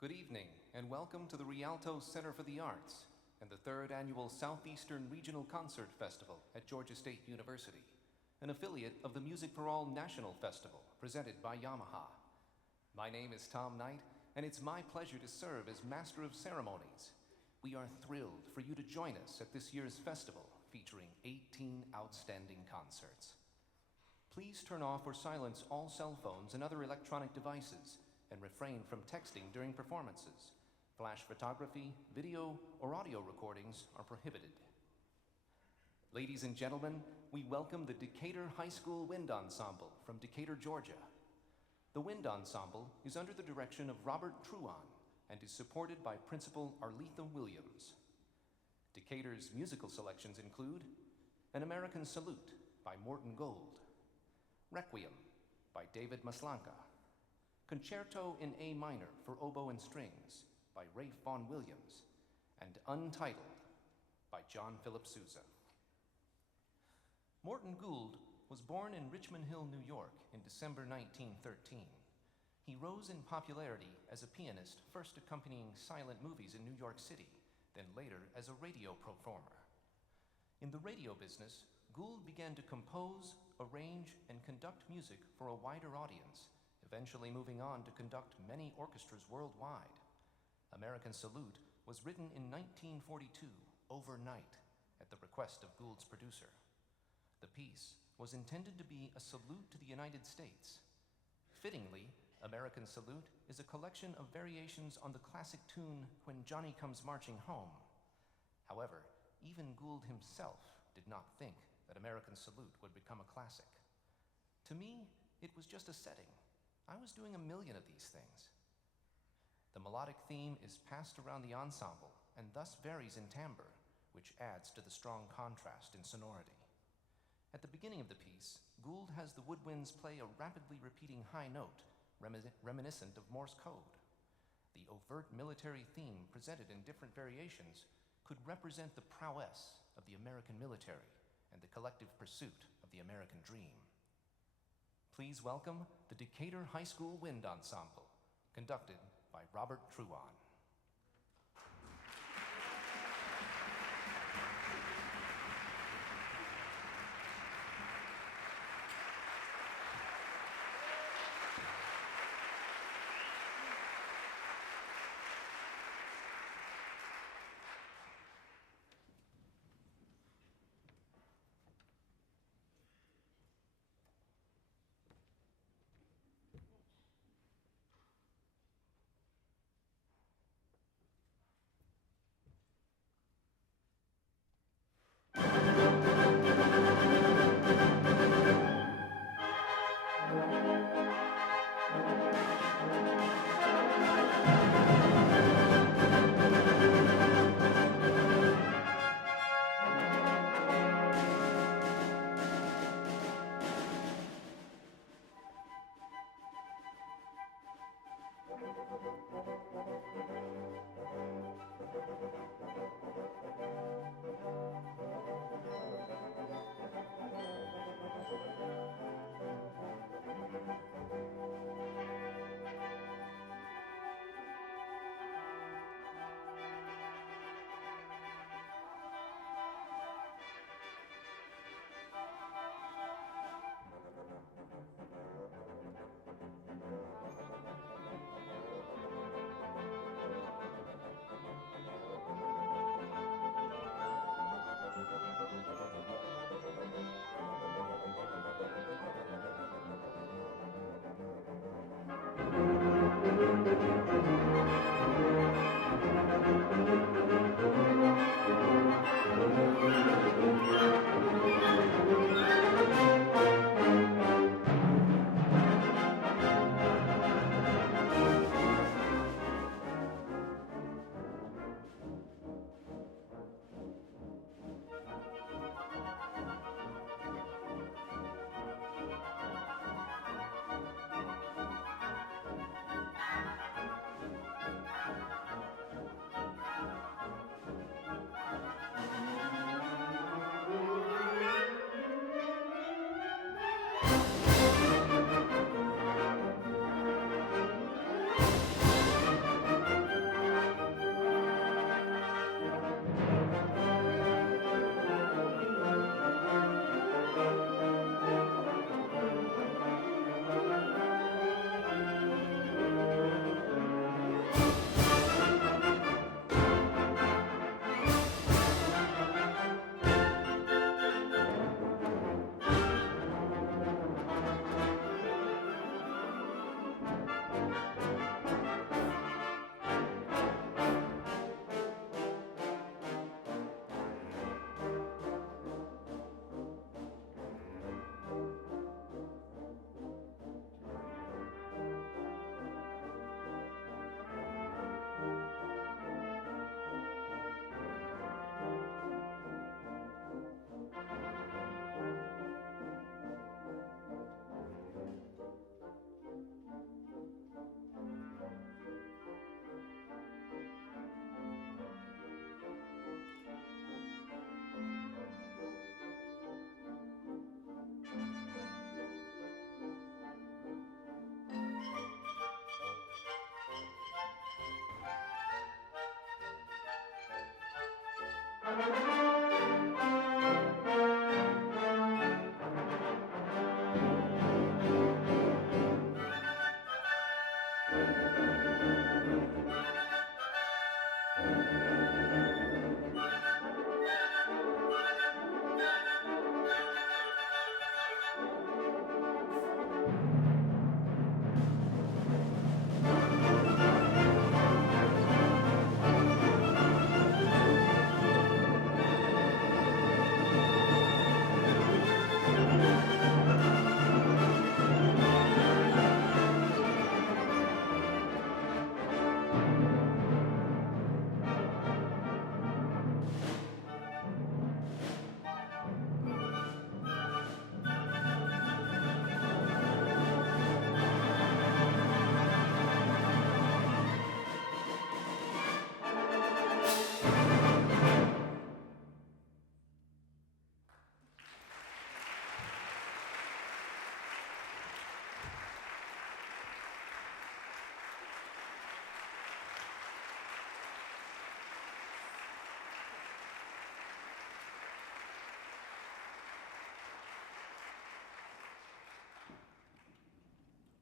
Good evening, and welcome to the Rialto Center for the Arts and the third annual Southeastern Regional Concert Festival at Georgia State University, an affiliate of the Music for All National Festival presented by Yamaha. My name is Tom Knight, and it's my pleasure to serve as Master of Ceremonies. We are thrilled for you to join us at this year's festival, featuring 18 outstanding concerts. Please turn off or silence all cell phones and other electronic devices, and refrain from texting during performances. Flash photography, video, or audio recordings are prohibited. Ladies and gentlemen, we welcome the Decatur High School Wind Ensemble from Decatur, Georgia. The Wind Ensemble is under the direction of Robert Truan and is supported by Principal Arletha Williams. Decatur's musical selections include An American Salute by Morton Gould, Requiem by David Maslanka, Concerto in A minor for oboe and strings by Vaughan Williams, and Untitled by John Philip Sousa. Morton Gould was born in Richmond Hill, New York in December 1913. He rose in popularity as a pianist, first accompanying silent movies in New York City, then later as a radio performer. In the radio business, Gould began to compose, arrange, and conduct music for a wider audience, eventually moving on to conduct many orchestras worldwide. American Salute was written in 1942, overnight, at the request of Gould's producer. The piece was intended to be a salute to the United States. Fittingly, American Salute is a collection of variations on the classic tune When Johnny Comes Marching Home. However, even Gould himself did not think that American Salute would become a classic. To me, it was just a setting. I was doing a million of these things. The melodic theme is passed around the ensemble and thus varies in timbre, which adds to the strong contrast in sonority. At the beginning of the piece, Gould has the woodwinds play a rapidly repeating high note, reminiscent of Morse code. The overt military theme presented in different variations could represent the prowess of the American military and the collective pursuit of the American dream. Please welcome the Decatur High School Wind Ensemble, conducted by Robert Truan.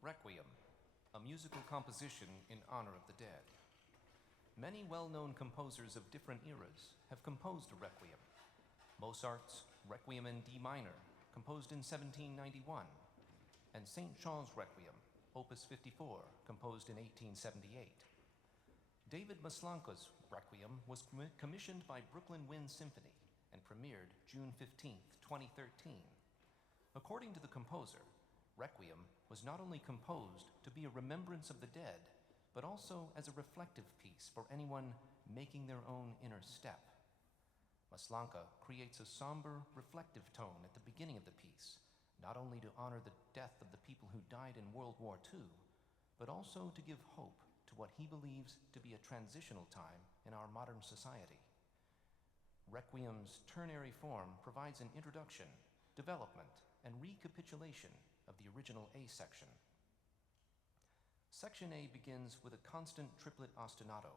Requiem, a musical composition in honor of the dead. Many well-known composers of different eras have composed a requiem. Mozart's Requiem in D minor, composed in 1791, and St. Jean's Requiem, Opus 54, composed in 1878. David Maslanka's Requiem was commissioned by Brooklyn Wind Symphony and premiered June 15, 2013. According to the composer, Requiem was not only composed to be a remembrance of the dead, but also as a reflective piece for anyone making their own inner step. Maslanka creates a somber, reflective tone at the beginning of the piece, not only to honor the death of the people who died in World War II, but also to give hope to what he believes to be a transitional time in our modern society. Requiem's ternary form provides an introduction, development, and recapitulation of the original A section. Section A begins with a constant triplet ostinato,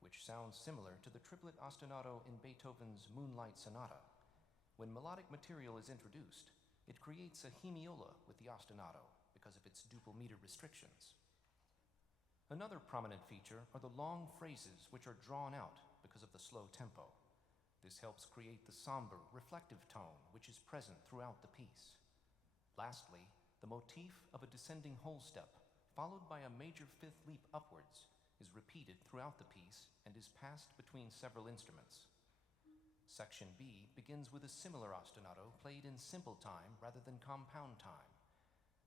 which sounds similar to the triplet ostinato in Beethoven's Moonlight Sonata. When melodic material is introduced, it creates a hemiola with the ostinato because of its duple meter restrictions. Another prominent feature are the long phrases which are drawn out because of the slow tempo. This helps create the somber, reflective tone which is present throughout the piece. Lastly, the motif of a descending whole step, followed by a major fifth leap upwards, is repeated throughout the piece and is passed between several instruments. Section B begins with a similar ostinato played in simple time rather than compound time.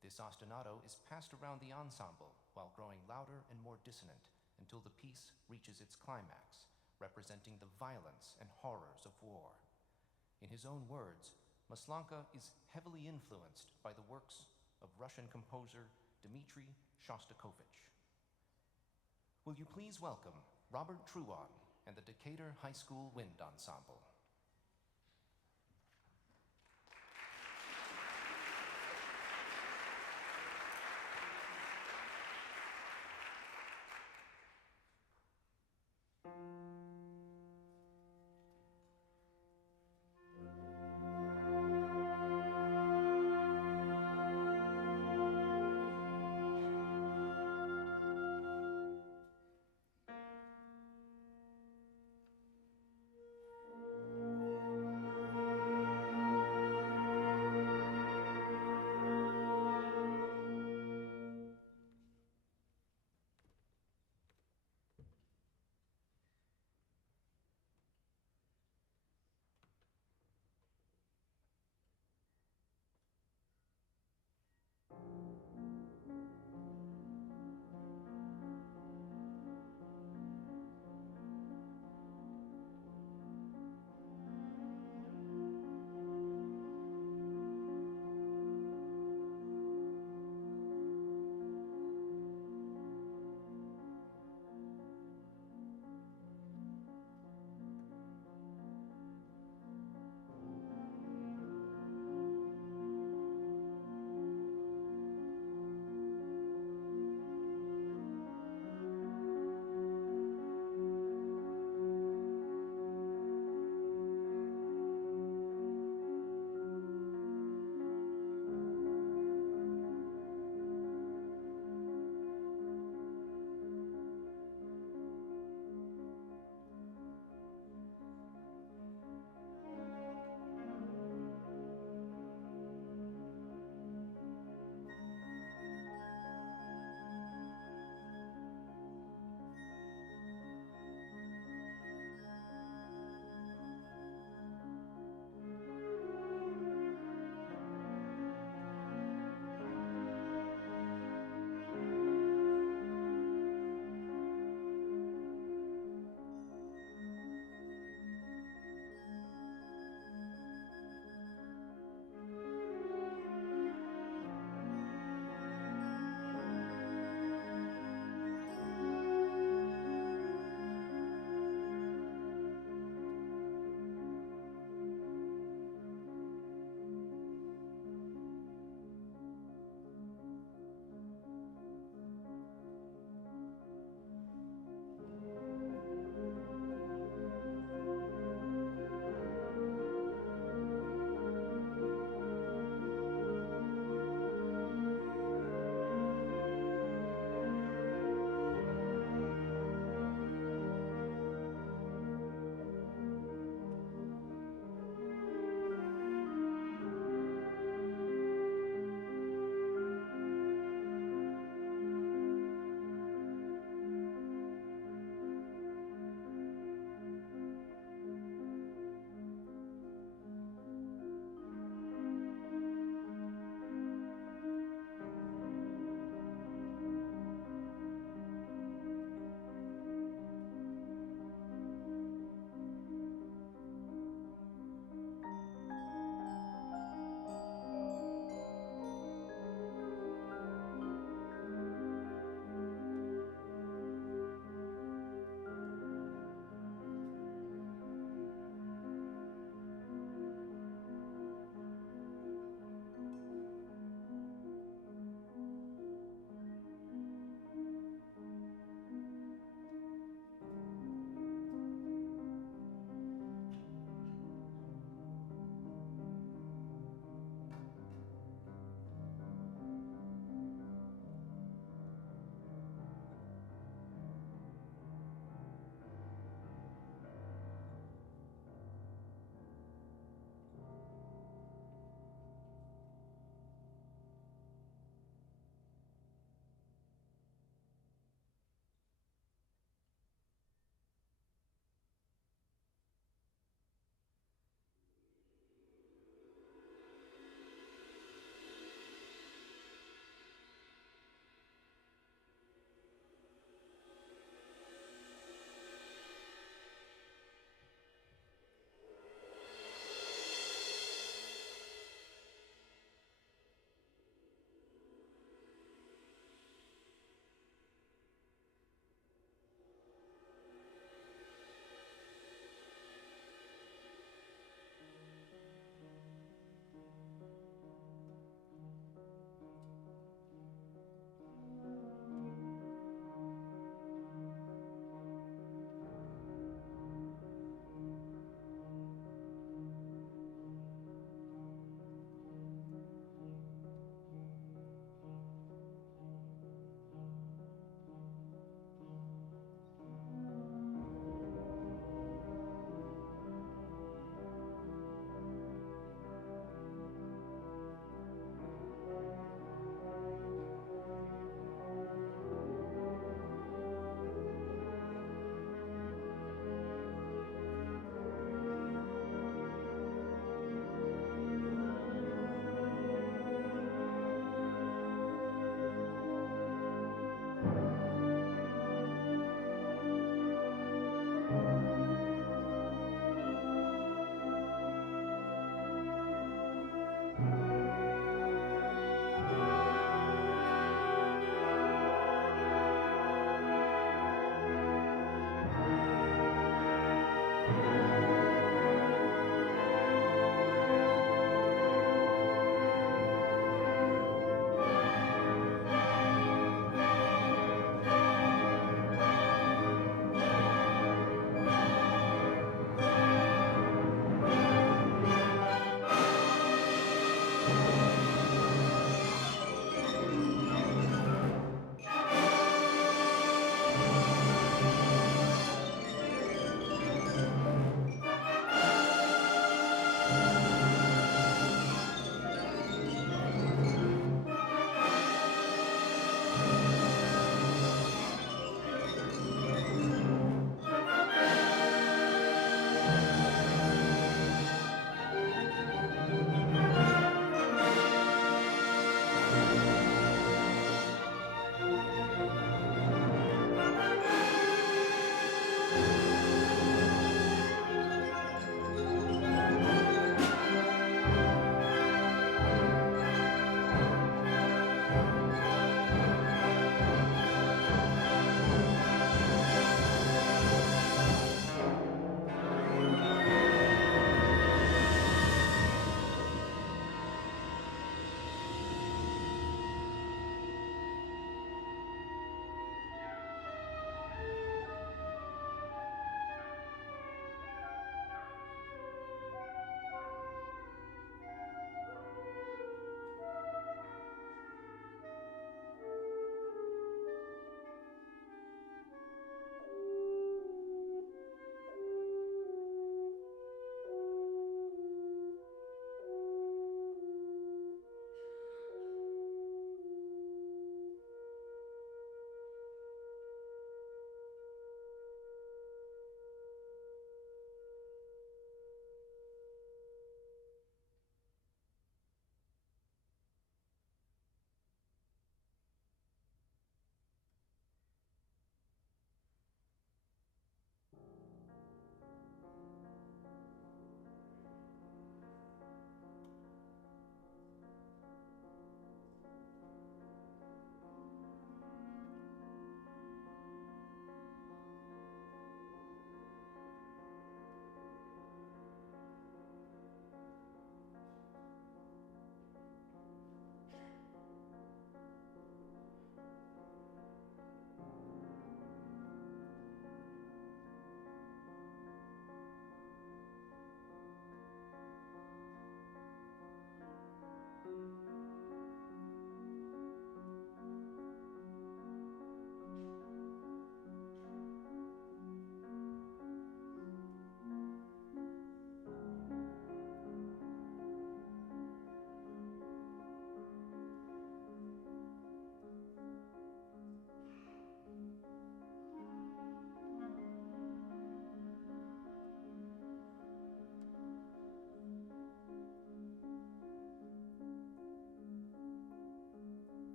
This ostinato is passed around the ensemble while growing louder and more dissonant until the piece reaches its climax, representing the violence and horrors of war. In his own words, Maslanka is heavily influenced by the works of Russian composer Dmitri Shostakovich. Will you please welcome Robert Truan and the Decatur High School Wind Ensemble.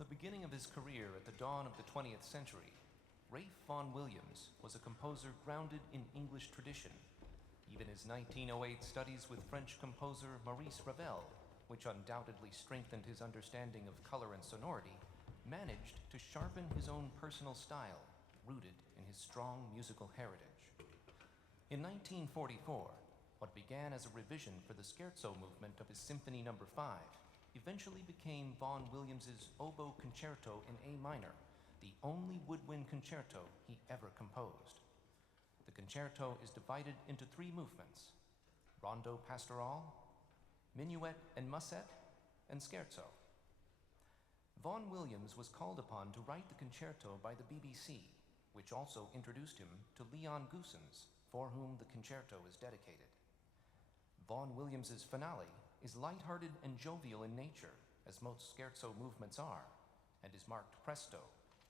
From the beginning of his career at the dawn of the 20th century, Ralph Vaughan Williams was a composer grounded in English tradition. Even his 1908 studies with French composer Maurice Ravel, which undoubtedly strengthened his understanding of color and sonority, managed to sharpen his own personal style, rooted in his strong musical heritage. In 1944, what began as a revision for the Scherzo movement of his Symphony No. 5 eventually became Vaughan Williams's Oboe Concerto in A minor, the only woodwind concerto he ever composed. The concerto is divided into 3 movements: Rondo Pastoral, Minuet and Musette, and Scherzo. Vaughan Williams was called upon to write the concerto by the BBC, which also introduced him to Leon Goossens, for whom the concerto is dedicated. Vaughan Williams's finale is light-hearted and jovial in nature, as most scherzo movements are, and is marked presto,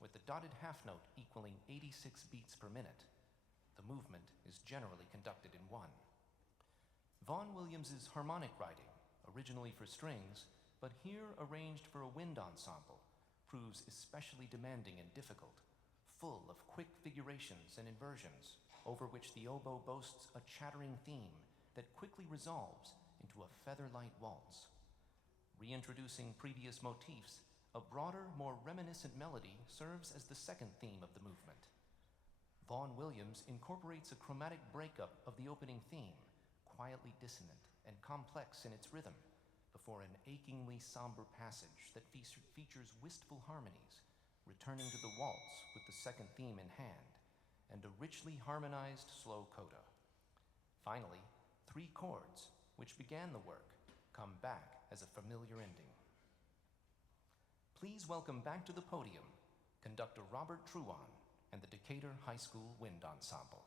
with the dotted half note equaling 86 beats per minute. The movement is generally conducted in 1. Vaughan Williams's harmonic writing, originally for strings, but here arranged for a wind ensemble, proves especially demanding and difficult, full of quick figurations and inversions, over which the oboe boasts a chattering theme that quickly resolves into a feather-light waltz. Reintroducing previous motifs, a broader, more reminiscent melody serves as the second theme of the movement. Vaughan Williams incorporates a chromatic breakup of the opening theme, quietly dissonant and complex in its rhythm, before an achingly somber passage that features wistful harmonies, returning to the waltz with the second theme in hand, and a richly harmonized slow coda. Finally, 3 chords, which began the work, come back as a familiar ending. Please welcome back to the podium conductor Robert Truan and the Decatur High School Wind Ensemble.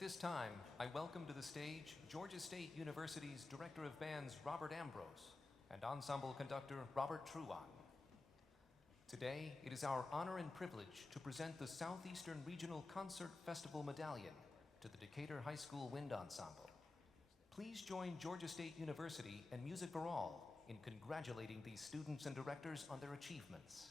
At this time, I welcome to the stage Georgia State University's Director of Bands, Robert Ambrose, and Ensemble Conductor, Robert Truan. Today, it is our honor and privilege to present the Southeastern Regional Concert Festival Medallion to the Decatur High School Wind Ensemble. Please join Georgia State University and Music for All in congratulating these students and directors on their achievements.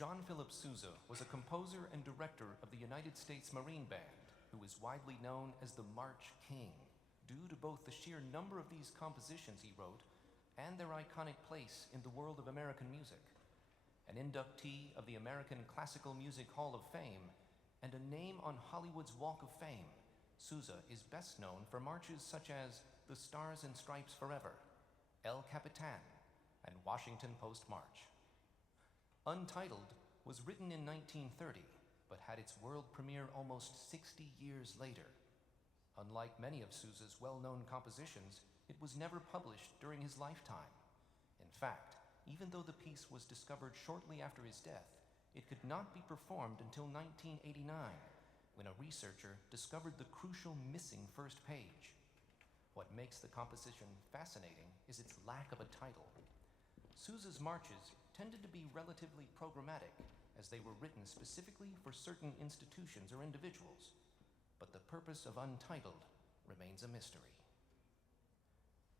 John Philip Sousa was a composer and director of the United States Marine Band, who is widely known as the March King, due to both the sheer number of these compositions he wrote and their iconic place in the world of American music. An inductee of the American Classical Music Hall of Fame and a name on Hollywood's Walk of Fame, Sousa is best known for marches such as The Stars and Stripes Forever, El Capitan, and Washington Post March. Untitled was written in 1930, but had its world premiere almost 60 years later. Unlike many of Sousa's well-known compositions, it was never published during his lifetime. In fact, even though the piece was discovered shortly after his death, it could not be performed until 1989, when a researcher discovered the crucial missing first page. What makes the composition fascinating is its lack of a title. Sousa's marches tended to be relatively programmatic, as they were written specifically for certain institutions or individuals, but the purpose of Untitled remains a mystery.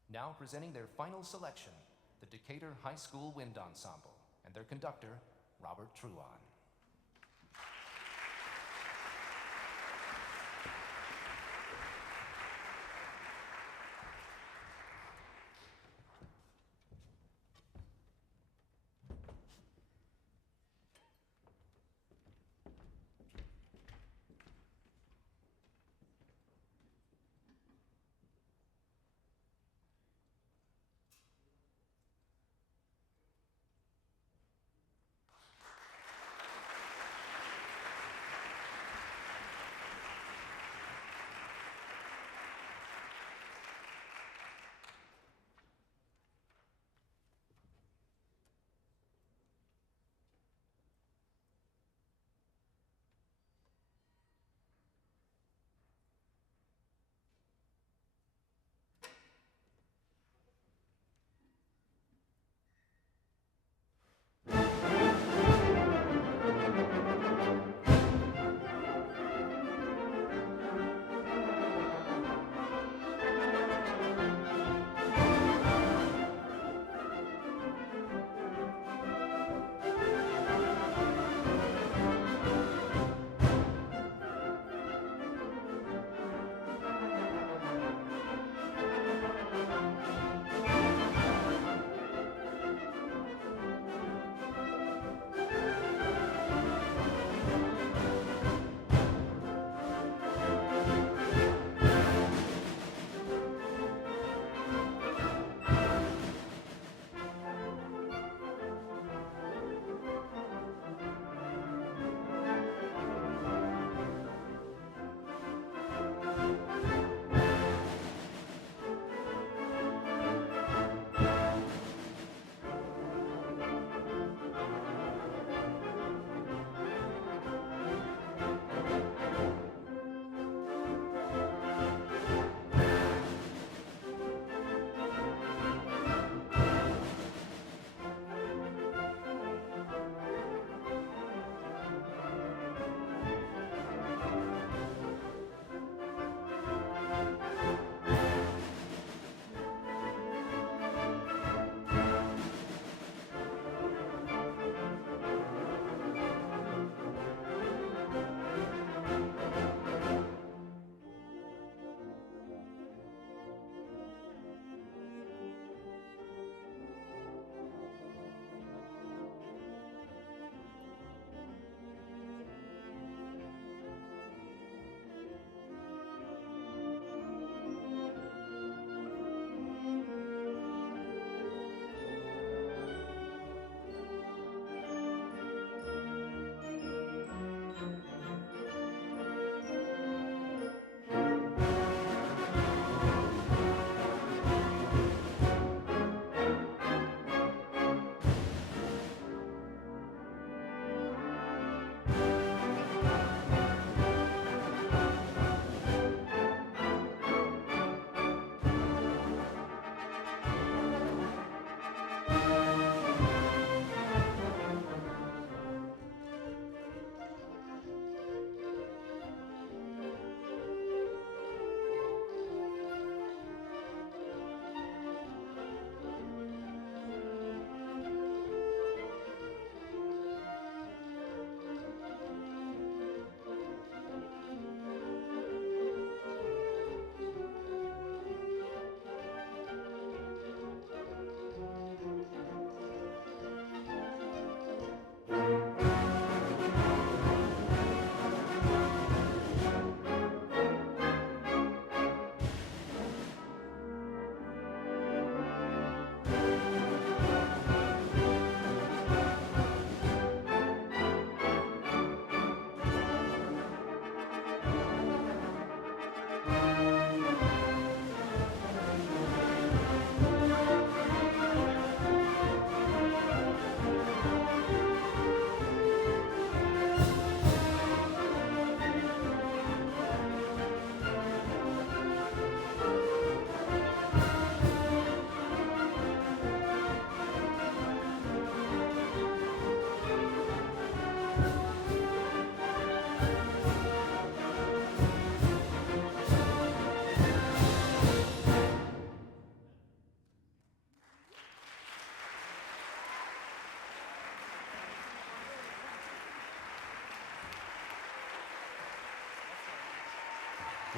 Now presenting their final selection, the Decatur High School Wind Ensemble, and their conductor, Robert Truan.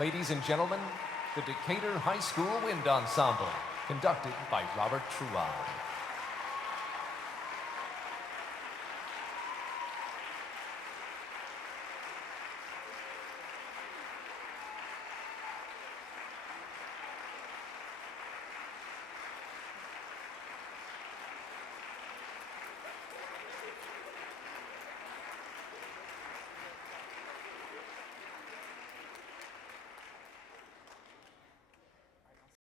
Ladies and gentlemen, the Decatur High School Wind Ensemble, conducted by Robert Truan.